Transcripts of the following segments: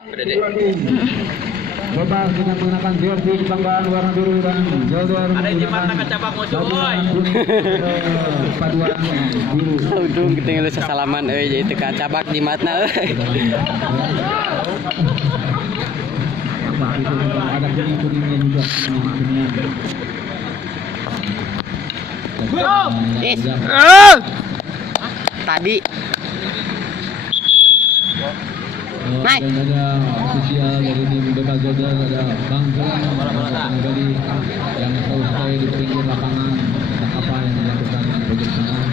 Bebas dengan menggunakan jersey kebanggaan warna biru dan Jolder ada di mana kecabak musuh oi. Paduan biru. Udung kita ngeluh salaman jadi teka cabak di matna Ada kuning-kuningnya juga. Tadi naik. Ada ofisial dari tim Bebas Jolder, ada Bang Jolan kembali yang selesai di pinggir lapangan. Apa yang dilakukan di sana?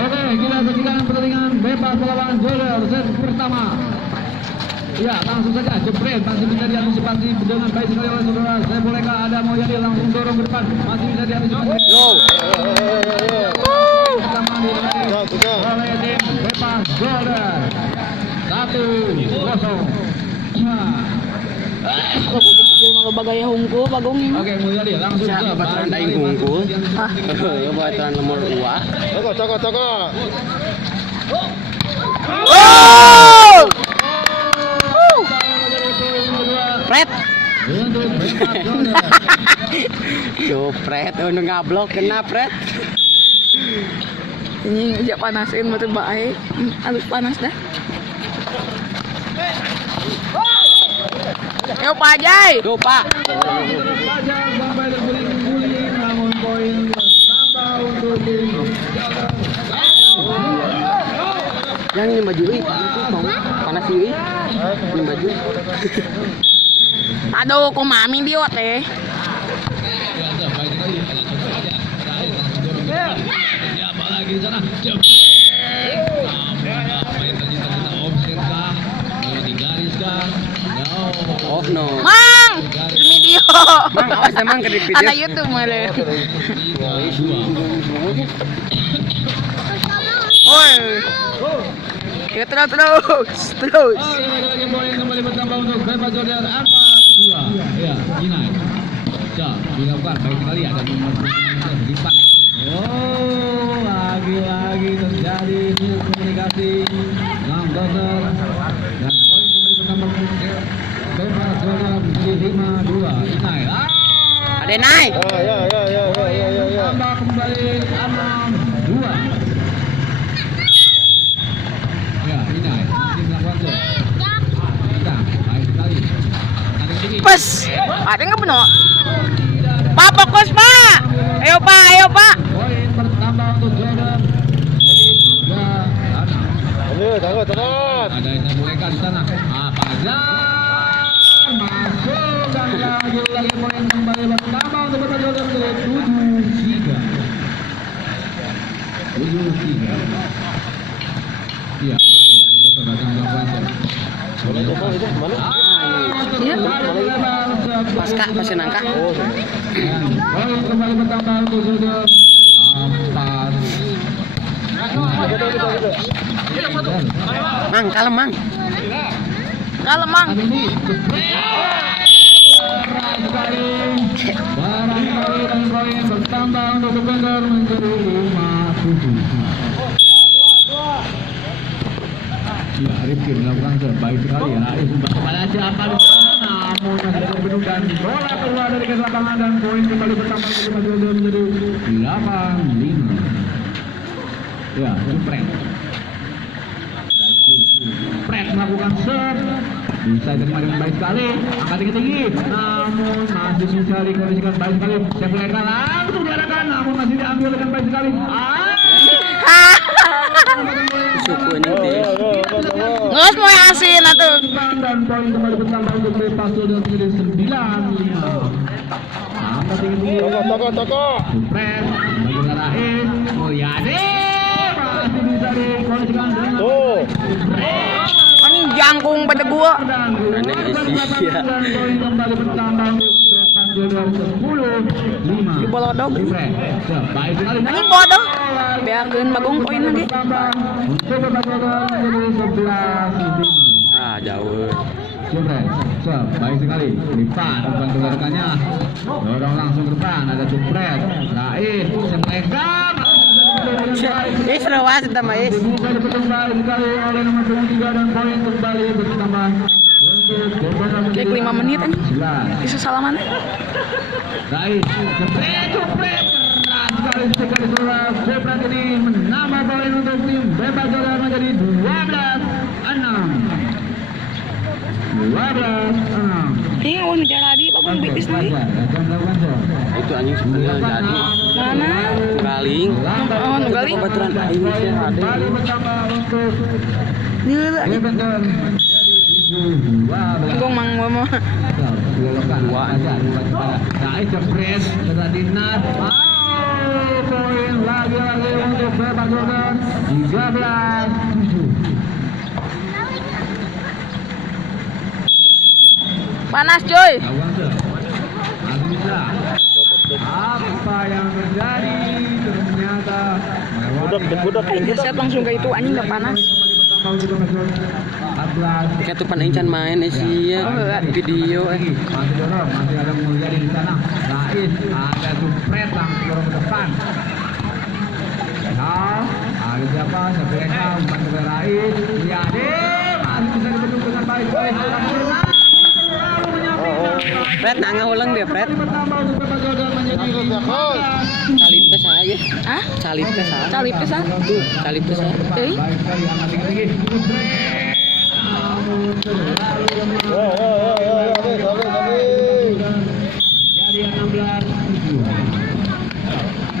Oke, kita saksikan pertandingan Bebas melawan Jolder set pertama. Ya, langsung saja jepret masih bisa diantisipasi dengan baik sekali oleh saudara. Saya bolehkah ada mau jadi langsung dorong ke depan, masih bisa diantisipasi. Pertama oleh tim Bebas Jolder 1-0. Kalau bagaya hungkul bagong ini. Oke, Mulyadi langsung ke baturan aing hungkul. Baturan nomor 2. Toko. Pret. Untuk Bebas Jolder. Yo pret udah ngablok kena pret. Ini aja panasin batu baik. Halus panas dah. Yo Pak Jai. Yo Pak. Sampai terguling-guling, namun poin tambah untuk tim Jolder. Yang ini baju panas ini. Ini baju. Aduh, kok mami dia teh. Siapa lagi di sana? Apa yang ternyata offset kah? Di garis kah? Oh no. Mang, itu video. Mang awas emang ke video. Ada YouTube malah. Oi. Ya terus. Lagi poin kembali bertambah untuk Bebas Jolder 4-2. Ya, Inai. Dilakukan baik sekali ada nomor lipat. Oh, lagi terjadi komunikasi dengan Doser dan poin kembali bertambah untuk Bebas Jolder menjadi 5-2. Inai. Ada naik. Ya. Tambah kembali 6-2. Ya, Inai masih melakukan set. Baik sekali. Pas. Ada enggak benar? Pak fokus, Pak. Ayo, Pak. Poin bertambah untuk Jolder. Toko. Ada yang mereka di sana. Fajar masuk dan lagi poin kembali bertambah untuk Bebas Jolder menjadi 7-3. Iya. Boleh Joko itu mana? Iya. Pasca nangka. Poin kembali bertambah untuk Jolder 4. Mang, kalem Mang. Ini sekali barangkali dan poin bertambah untuk Jolder menjadi 5-7. Ya, Rifki melakukan sebaik sekali ya. Sudah kepada siapa di sana, namun masih terbendung dan bola keluar dari garis lapangan dan poin kembali bertambah untuk Bebas Jolder menjadi 8-5. Ya, Jepret. Jepret melakukan serve. Bisa terima dengan baik sekali. Angkat tinggi, namun masih mencari kondisikan baik sekali. Saya boleh langsung diarahkan, namun masih diambil dengan baik sekali. Suku ini deh. Ngus mau asin atuh. Dan poin kembali bertambah untuk Bebas Jolder menjadi 9-5. Angkat tinggi. Toko. Jepret bagi Rais Mulyadi masih bisa dikondisikan dengan Anjing jangkung pada gua. dan poin kembali bertambah untuk Bebas Jolder 10-5. Di bolodog. Jepret baik sekali. Anjing bodoh. Biarkeun bagong poin lagi. Bertambah untuk Bebas Jolder menjadi 11-5. Jauh. Jepret baik sekali. Lipat membantu rekannya. Dorong langsung ke depan. Ada Jepret. Rais mereka Is rawas sama is. Bisa diperkembali sekali oleh nomor 23 dan poin kembali bertambah. Kayak 5 menit aja. 9. Bisa salaman. Baik, jepret keras sekali bola. Jepret ini menambah poin untuk tim Bebas Jordan menjadi 12-6. Ini mau jadi Pak Bitis nih. Itu anjing sebenarnya jadi. Mana? Galing. Oh, nugali. Kebetulan aing sih ada. Kembali bertambah untuk Dia Bebas Jordan menjadi 12. Gong mang mau. Dua aja. Baik, jepret tadi Nat. Poin lagi untuk Bebas Jordan 13-7. Panas coy. Apa yang terjadi ternyata Budak. Set langsung ke itu anjing gak panas. Ketupan Incan main sih ya video masih dorong, masih ada Mulyadi di sana. Rais, ada Jupret langsung dorong ke depan. Nah, ada siapa? Sebenarnya umpan ke Rais. Mulyadi masih bisa dibendung dengan baik oleh Alhamdulillah. Fred nangga ulang dia Fred. Bertambah untuk Bebas Jordan menjadi 15. Salib teh saya. Hah? Salib teh saya. Salib pisan. Tuh, salib teh saya. Oke. Baik sekali angkat tinggi. Jupret. Namun terlalu jadi 16-7.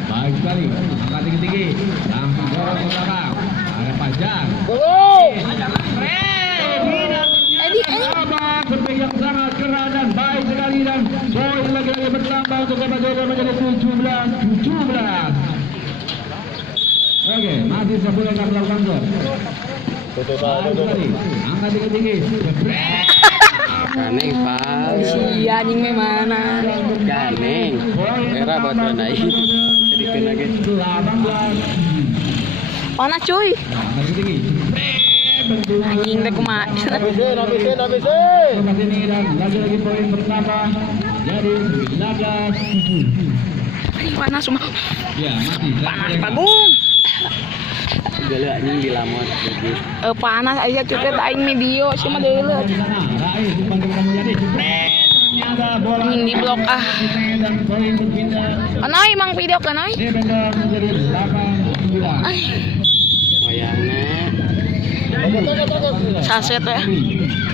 Baik sekali, angkat tinggi, langsung dorong ke belakang. Ada Fajar. Berpegang sangat keras dan baik sekali dan poin lagi-lagi bertambah untuk Bebas Jordan menjadi 17-17. Oke, masih 10 yang melakukan gol. Baik sekali, angkat tinggi. Jepret. Ganeng pal. Si anjing me mana? Ganeng. Era buat naik. Sedikit lagi. 18. Panas cuy. Angkat tinggi. Anjing teh kumaha. Habisin. Tempat ini dan lagi-lagi poin bertambah jadi 19-7. Anjing panas semua. Ya, masih Panas Pagung. Gale anjing dilamot jadi. Panas aja cepet aing video sih mah deuleuh. di sana. Rais umpan ke belakang jadi Jepret. Ternyata bola Anjing di blok ah. dan poin berpindah. Anoy mang video ka noy. Depender menjadi 8-9. Ay, Wayangna. saset ya.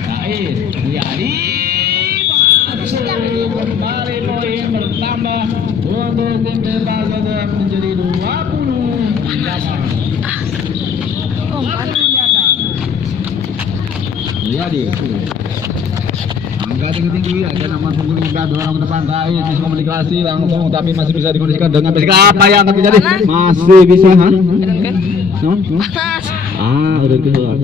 Rais, Mulyadi. Kembali poin bertambah untuk tim Bebas Jordan menjadi 20. Oh, panas. Mulyadi. Angka tinggi ada nomor punggung 13 dorong ke depan Rais bisa komunikasi langsung tapi masih bisa dikondisikan dengan basic apa yang terjadi? Masih bisa, ha? Panas. Udah keluar.